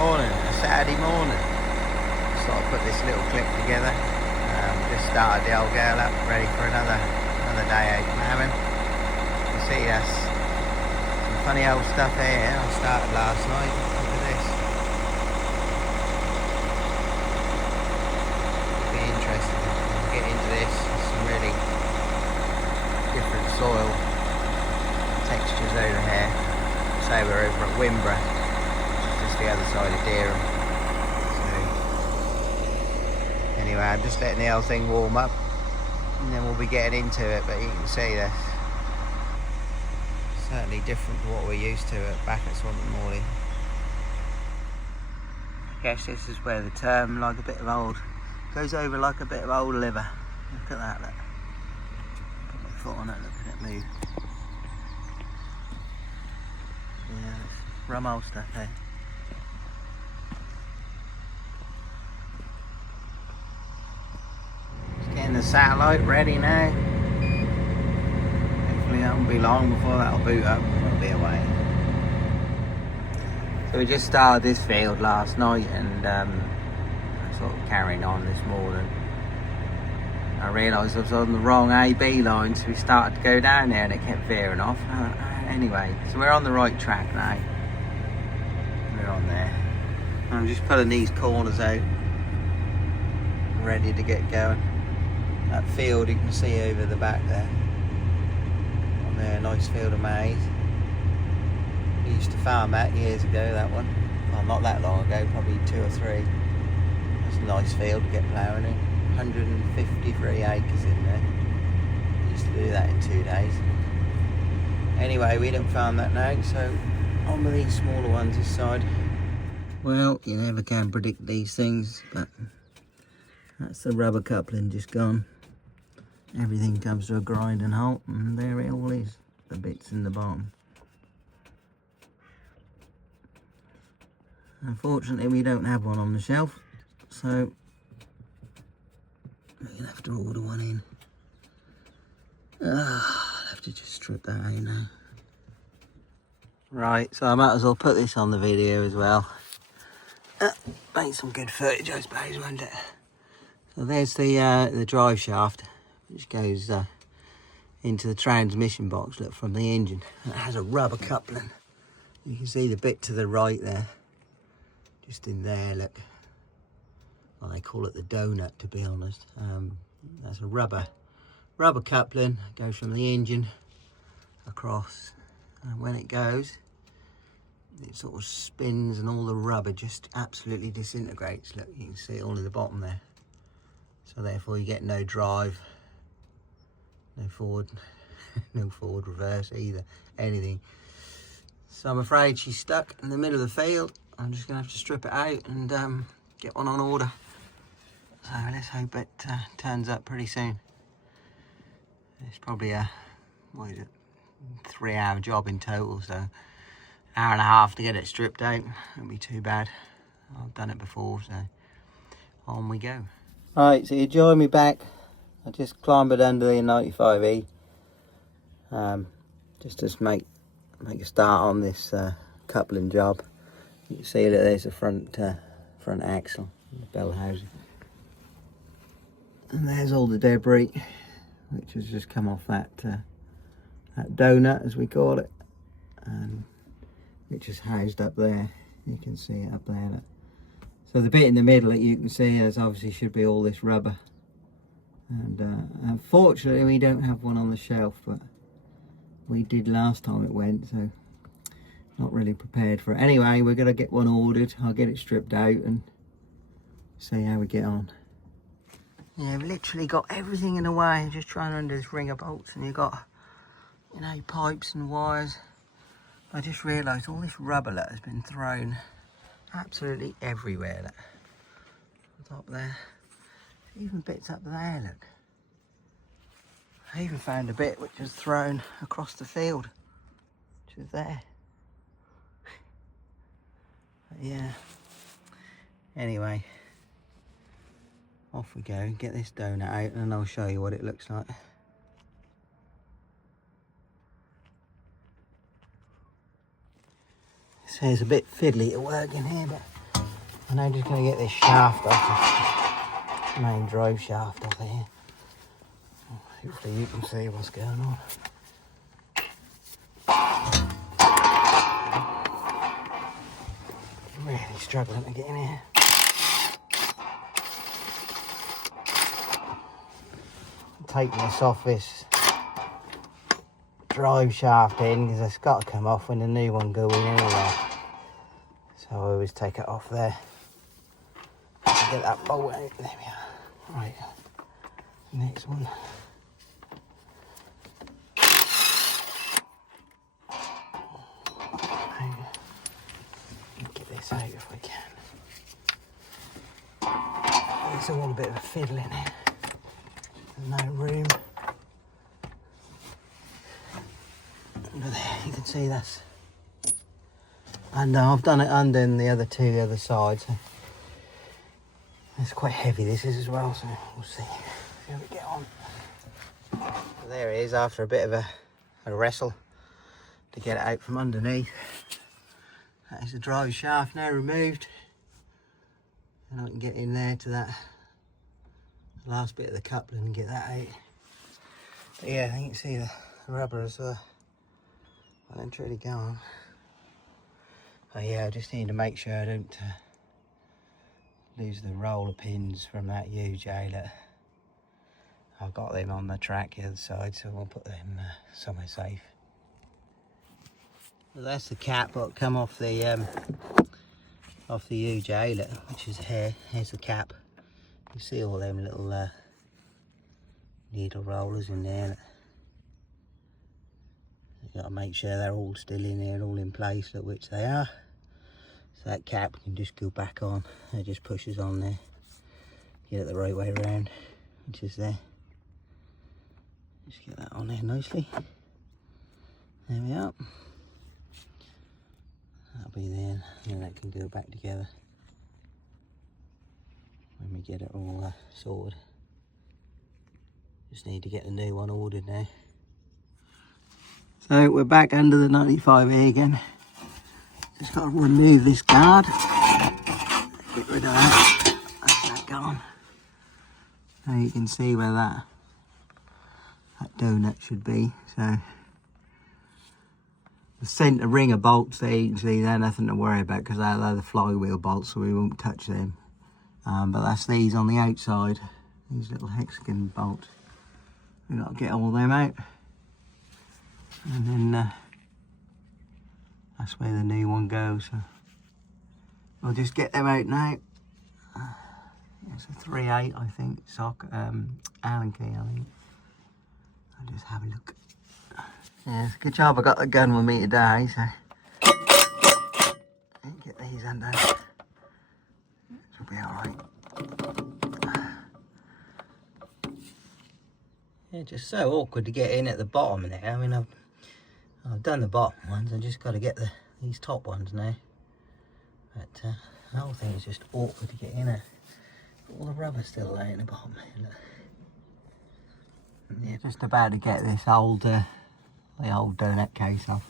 Morning, a Saturday morning. Just thought I'd put this little clip together. Just started the old girl up, ready for another day out plowing. You see that's some funny old stuff here. I started last night. Look at this. It'll be interesting. We'll get into this. There's some really different soil textures over here. Say we're over at Wimborough, just the other side of Dereham. So anyway, I'm just letting the whole thing warm up and then we'll be getting into it, but you can see that's certainly different to what we're used to back at Swanton Morley. I guess this is where the term like a bit of old goes over like a bit of old liver. Look at that, look. Put my foot on it, look at it move. Yeah, it's rum old stuff here. Just getting the satellite ready now. Hopefully that won't be long before that'll boot up and we'll be away. So we just started this field last night and sort of carrying on this morning. I realised I was on the wrong AB line, so we started to go down there and it kept veering off. Anyway, so we're on the right track now. We're on there. I'm just pulling these corners out, ready to get going. That field you can see over the back there. On there, a nice field of maize. We used to farm that years ago, that one. Well, not that long ago, probably 2 or 3. It's a nice field to get ploughing in. 153 acres in there. Used to do that in 2 days. Anyway, we don't farm that now, so on with these smaller ones this side. Well, you never can predict these things, but that's the rubber coupling just gone. Everything comes to a grind and halt, and there it all is, the bits in the bottom. Unfortunately, we don't have one on the shelf, so we're gonna have to order one in. I'll have to just strip that out now. Right, so I might as well put this on the video as well. Make some good footage, I suppose, won't it? So there's the drive shaft, which goes into the transmission box, look, from the engine. It has a rubber coupling. You can see the bit to the right there, just in there, look. Well, they call it the donut, to be honest. That's a rubber coupling, goes from the engine across, and when it goes, it sort of spins and all the rubber just absolutely disintegrates. Look, you can see it all in the bottom there. So therefore you get no drive, no forward, no forward reverse either, anything. So I'm afraid she's stuck in the middle of the field. I'm just gonna have to strip it out and get one on order. So let's hope it turns up pretty soon. It's probably a, what is it, 3-hour job in total, so hour and a half to get it stripped out. Won't be too bad. I've done it before, so on we go. Right, so you join me back. I just clambered under the 95E, just to make a start on this coupling job. You can see that there's a front axle, the bell housing, and there's all the debris which has just come off that donut, as we call it, and which is housed up there. You can see it up there. Look. So the bit in the middle that you can see, there's obviously should be all this rubber, and unfortunately we don't have one on the shelf, but we did last time it went, so not really prepared for it. Anyway, we're gonna get one ordered. I'll get it stripped out and see how we get on. Yeah, I've literally got everything in the way, just trying to undo this ring of bolts, and you've got, you know, pipes and wires. I just realised all this rubber that has been thrown absolutely everywhere. Look. Top there, even bits up there, look. I even found a bit which was thrown across the field, which was there. But yeah, anyway, off we go, get this donut out and I'll show you what it looks like. So it's a bit fiddly to work in here, but I'm now just going to get this shaft off, the main drive shaft off here. Hopefully you can see what's going on. Really struggling to get in here. I'm taking this off this drive shaft in because it's got to come off when the new one goes in anyway. So I always take it off there. Get that bolt out. There we are. Right. Next one. Get this out if we can. It's all a bit of a fiddle in here. There's no room. Under there, you can see this. And I've done it under the other sides. So it's quite heavy, this is as well, so we'll see how we get on. So there it is, after a bit of a wrestle to get it out from underneath. That is the drive shaft now removed. And I can get in there to that last bit of the coupling and get that out. But yeah, I think you can see the rubber is well and truly gone. But yeah, I just need to make sure I don't lose the roller pins from that huge eyelet. I've got them on the track the other side, so we'll put them somewhere safe. Well, that's the cap that come off the huge eyelet, which is here. Here's the cap. You see all them little needle rollers in there. You've got to make sure they're all still in there, all in place, at which they are. So that cap can just go back on. It just pushes on there. Get it the right way around, which is there. Just get that on there nicely. There we are. That'll be there, and then that can go back together when we get it all sorted. Just need to get the new one ordered now. So we're back under the 95E again. Just got to remove this guard. Get rid of that. That's that gone. Now you can see where that donut should be. So the centre ring of bolts there, you can see they're nothing to worry about because they're the flywheel bolts, so we won't touch them. But that's these on the outside, these little hexagon bolts. We've got to get all them out. And then that's where the new one goes. So we'll just get them out now. It's a 3/8, I think, Allen key, I think. I'll just have a look. Yeah, it's a good job I got the gun with me today, so get these undone. It'll be alright. Yeah, just so awkward to get in at the bottom there. I mean, I've done the bottom ones, I've just got to get these top ones now. But the whole thing is just awkward to get in there. All the rubber's still laying at the bottom here, look. Yeah, just about to get this the old donut case off.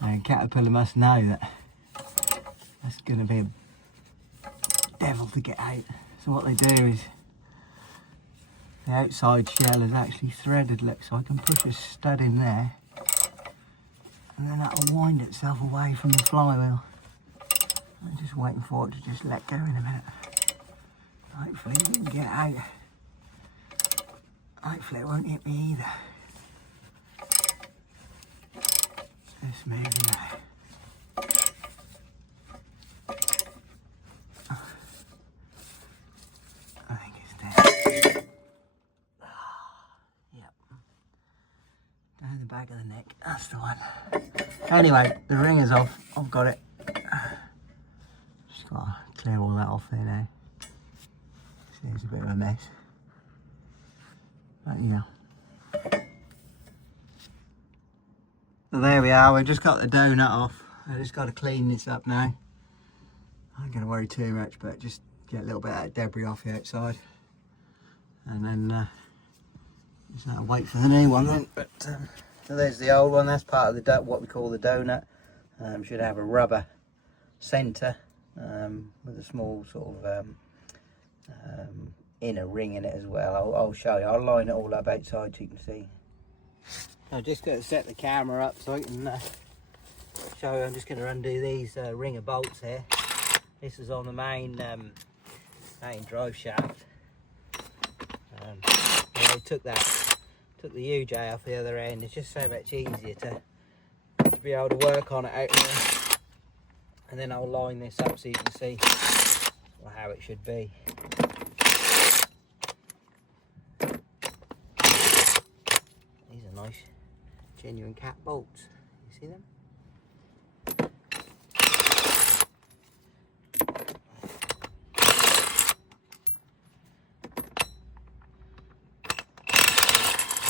And Caterpillar must know that that's going to be a devil to get out. So what they do is the outside shell is actually threaded, look, so I can push a stud in there and then that'll wind itself away from the flywheel. I'm just waiting for it to just let go in a minute. Hopefully we can get it out. Hopefully it won't hit me either. It's moving now. I think it's dead. Yep. Down the back of the neck, that's the one. Anyway, the ring is off, I've got it. Just got to clear all that off there now. See, it's a bit of a mess. But you know. So there we are, we've just got the donut off. I just got to clean this up now. I'm going to worry too much, but just get a little bit of that debris off the outside. And then just have to wait for the new one then. But so there's the old one, that's part of the what we call the donut. Should have a rubber centre with a small sort of inner ring in it as well. I'll show you. I'll line it all up outside so you can see. I'm just going to set the camera up so I can show you. I'm just going to undo these ringer bolts here. This is on the main drive shaft. I took the UJ off the other end. It's just so much easier to be able to work on it out here. And then I'll line this up so you can see how it should be. These are nice, genuine cat bolts. You see them?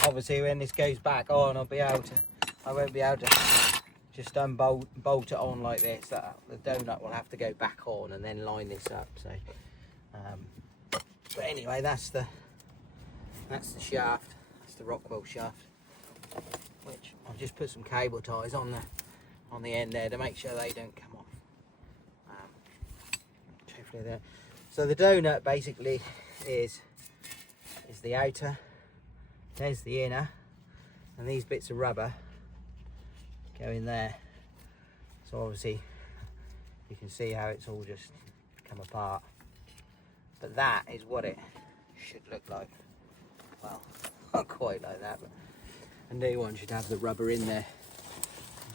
Obviously, when this goes back on, I won't be able to just bolt it on like this. The donut will have to go back on and then line this up. So, but anyway, that's the shaft. That's the Rockwell shaft. Which I've just put some cable ties on the end there to make sure they don't come off. Hopefully they don't. So the donut basically is the outer. There's the inner, and these bits of rubber go in there. So obviously you can see how it's all just come apart. But that is what it should look like. Well, not quite like that, but a new one should have the rubber in there.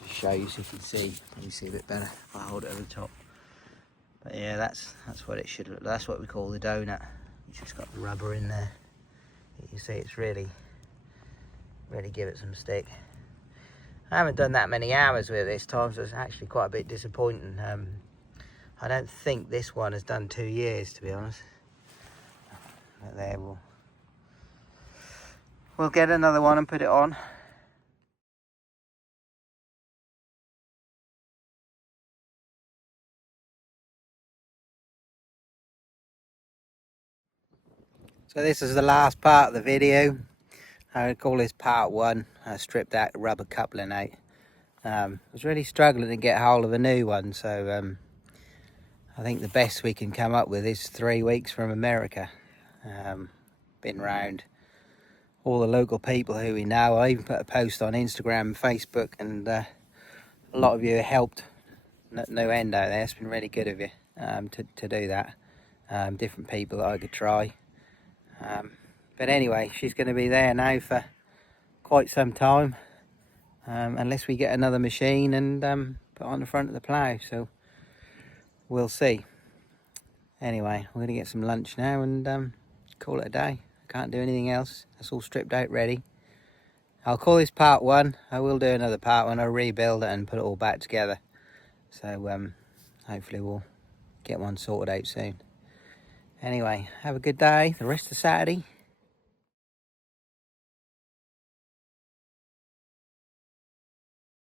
I'll just show you so you can see. Let me see a bit better if I hold it over the top. But yeah, that's what it should look like. That's what we call the donut. It's just got the rubber in there. You see it's really give it some stick. I haven't done that many hours with it this time, so it's actually quite a bit disappointing. I don't think this one has done 2 years, to be honest. But there, we'll get another one and put it on. So this is the last part of the video. I would call this part 1. I stripped that rubber coupling out. I was really struggling to get hold of a new one, so I think the best we can come up with is 3 weeks from America. Been round all the local people who we know. I even put a post on Instagram and Facebook, and a lot of you helped no end out there. It's been really good of you to do that. Different people that I could try. But anyway, she's going to be there now for quite some time, unless we get another machine and put on the front of the plough. So we'll see. Anyway, I'm going to get some lunch now and call it a day. I can't do anything else. It's all stripped out ready. I'll call this part 1. I will do another part when I rebuild it and put it all back together. So hopefully we'll get one sorted out soon. Anyway, have a good day, the rest of Saturday.